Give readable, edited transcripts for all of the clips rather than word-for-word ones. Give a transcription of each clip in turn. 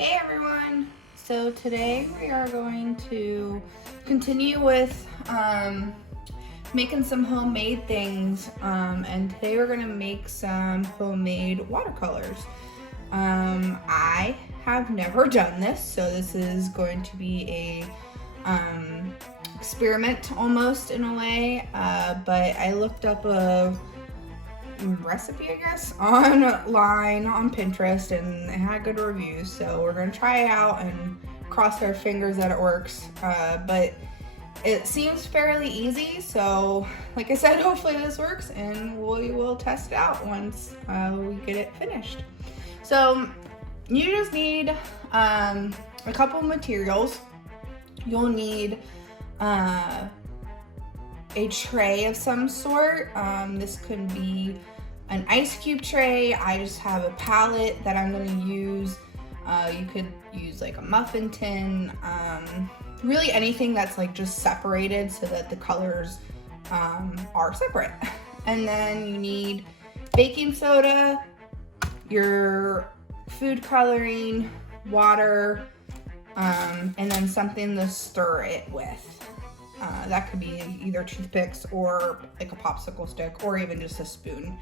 Hey everyone! So today we are going to continue with making some homemade things, and today we're going to make some homemade watercolors. I have never done this, so this is going to be a experiment almost in a way, but I looked up a recipe, I guess, online on Pinterest, and it had good reviews, so we're gonna try it out and cross our fingers that it works, but it seems fairly easy, so like I said, hopefully this works and we will test it out once we get it finished. So you just need a couple materials. You'll need a tray of some sort. This could be an ice cube tray. I just have a palette that I'm gonna use. You could use like a muffin tin, really anything that's like just separated so that the colors are separate. And then you need baking soda, your food coloring, water, and then something to stir it with. That could be either toothpicks or like a popsicle stick or even just a spoon.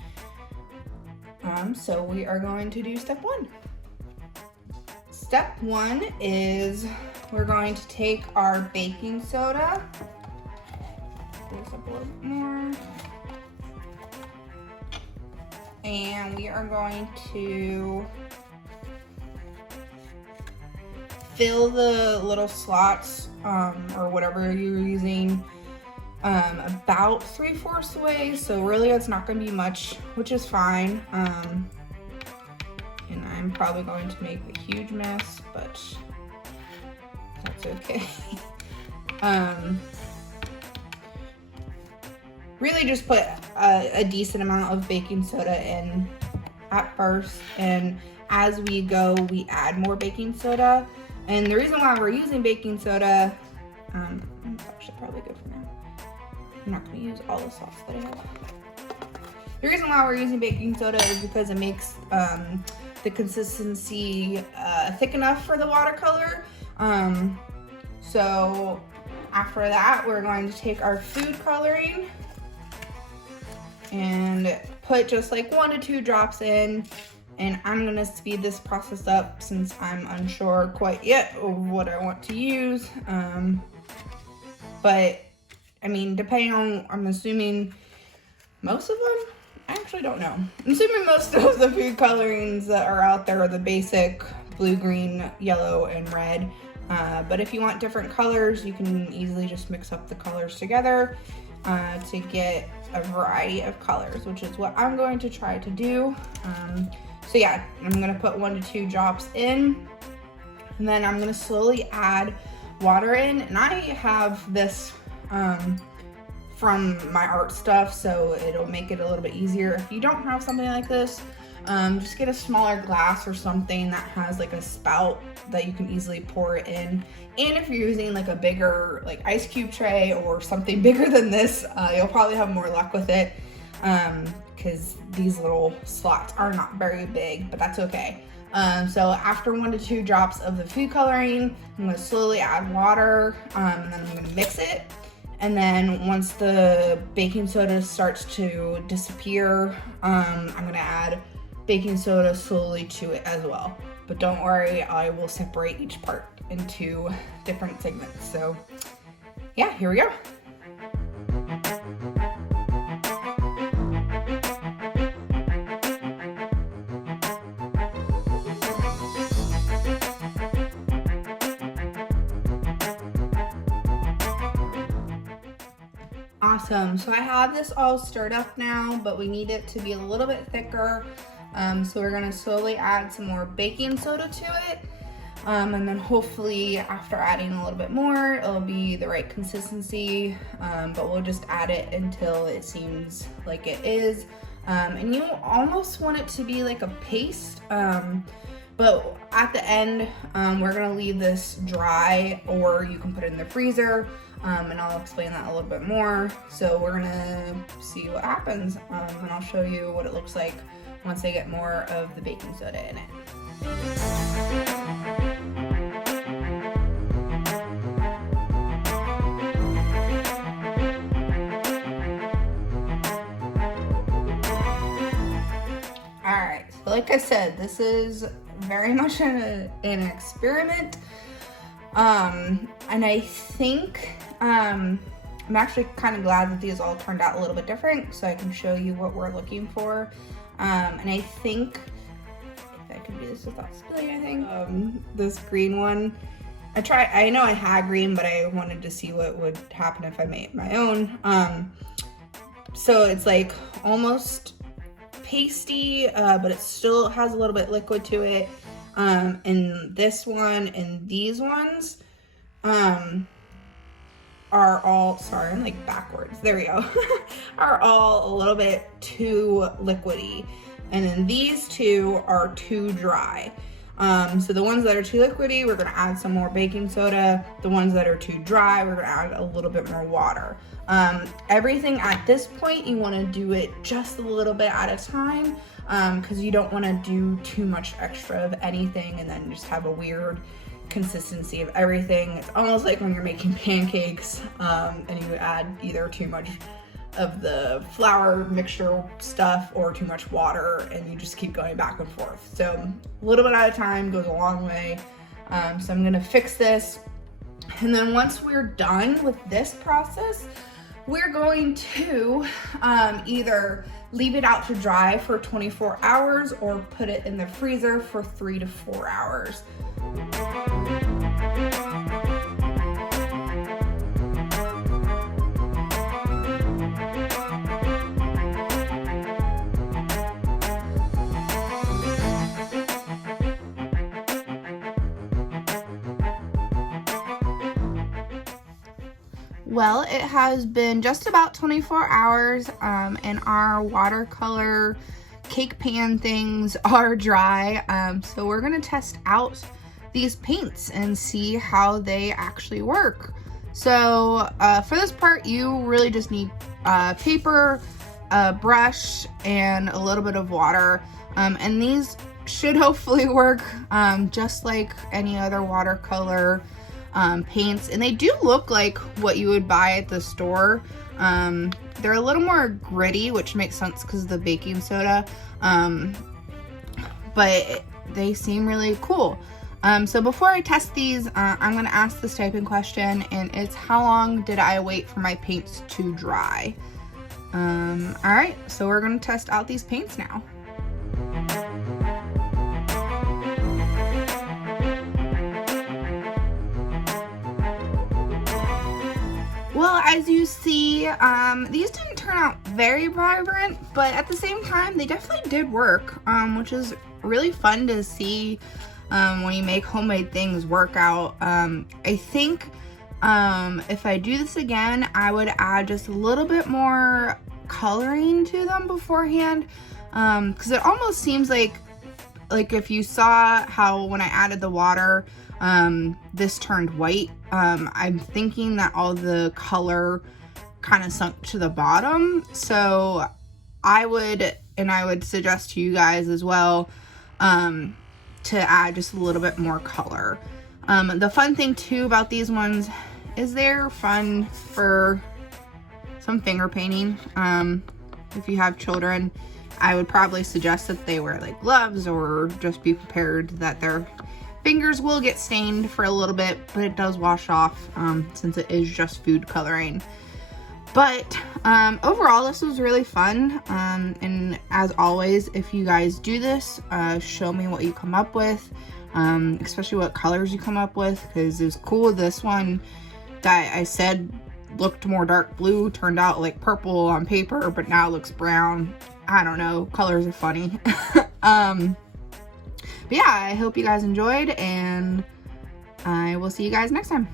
So we are going to do step one. Step one is we're going to take our baking soda, close up a little bit more, and we are going to fill the little slots or whatever you're using about 3/4 way, so really it's not going to be much, which is fine. And I'm probably going to make a huge mess, but that's okay. Really just put a decent amount of baking soda in at first, and as we go we add more baking soda. And the reason why we're using baking soda, it's actually probably good for now. I'm not gonna use all the sauce that I have. The reason why we're using baking soda is because it makes the consistency thick enough for the watercolor. So after that, we're going to take our food coloring and put just like 1 to 2 drops in. And I'm gonna speed this process up since I'm unsure quite yet of what I want to use. But I mean, depending on, I'm assuming most of them, I actually don't know. I'm assuming most of the food colorings that are out there are the basic blue, green, yellow, and red. But if you want different colors, you can easily just mix up the colors together to get a variety of colors, which is what I'm going to try to do. So yeah, I'm gonna put 1 to 2 drops in, and then I'm gonna slowly add water in. And I have this from my art stuff, so it'll make it a little bit easier. If you don't have something like this, just get a smaller glass or something that has like a spout that you can easily pour it in. And if you're using like a bigger like ice cube tray or something bigger than this, you'll probably have more luck with it. Because these little slots are not very big, but that's okay. So after 1 to 2 drops of the food coloring, I'm gonna slowly add water, and then I'm gonna mix it. And then once the baking soda starts to disappear, I'm gonna add baking soda slowly to it as well. But don't worry, I will separate each part into different segments. So yeah, here we go. Awesome, so I have this all stirred up now, but we need it to be a little bit thicker. So we're gonna slowly add some more baking soda to it. And then hopefully after adding a little bit more, it'll be the right consistency, but we'll just add it until it seems like it is. And you almost want it to be like a paste, but at the end, we're gonna leave this dry, or you can put it in the freezer, and I'll explain that a little bit more. So we're gonna see what happens, and I'll show you what it looks like once I get more of the baking soda in it. like I said, this is very much an experiment. And I think, I'm actually kind of glad that these all turned out a little bit different so I can show you what we're looking for. And I think, if I can do this without spilling anything, this green one, I know I had green, but I wanted to see what would happen if I made my own. So it's like almost pasty, but it still has a little bit liquid to it. And this one and these ones, are all, sorry, I'm like backwards, there we go, are all a little bit too liquidy. And then these two are too dry. So the ones that are too liquidy, we're gonna add some more baking soda. The ones that are too dry, we're gonna add a little bit more water. Everything at this point, you wanna do it just a little bit at a time, because you don't wanna do too much extra of anything and then just have a weird consistency of everything. It's almost like when you're making pancakes, and you add either too much of the flour mixture stuff or too much water, and you just keep going back and forth. So a little bit at a time goes a long way. So I'm gonna fix this, and then once we're done with this process, we're going to either leave it out to dry for 24 hours or put it in the freezer for 3 to 4 hours. Well, it has been just about 24 hours, and our watercolor cake pan things are dry. So we're gonna test out these paints and see how they actually work. So for this part, you really just need paper, a brush, and a little bit of water. And these should hopefully work just like any other watercolor paints, and they do look like what you would buy at the store. They're a little more gritty, which makes sense because of the baking soda, but they seem really cool. So before I test these, I'm gonna ask this typing question, and it's how long did I wait for my paints to dry? All right, so we're gonna test out these paints now. Well, as you see, these didn't turn out very vibrant, but at the same time, they definitely did work, which is really fun to see when you make homemade things work out. I think if I do this again, I would add just a little bit more coloring to them beforehand, because it almost seems like if you saw how when I added the water, this turned white. I'm thinking that all the color kind of sunk to the bottom. So I would suggest to you guys as well, to add just a little bit more color. The fun thing too about these ones is they're fun for some finger painting. If you have children, I would probably suggest that they wear like gloves, or just be prepared that their fingers will get stained for a little bit, but it does wash off since it is just food coloring. But overall, this was really fun, and as always, if you guys do this, show me what you come up with, especially what colors you come up with, because it was cool. This one that I said looked more dark blue turned out like purple on paper, but now looks brown. I don't know, colors are funny. But yeah, I hope you guys enjoyed, and I will see you guys next time.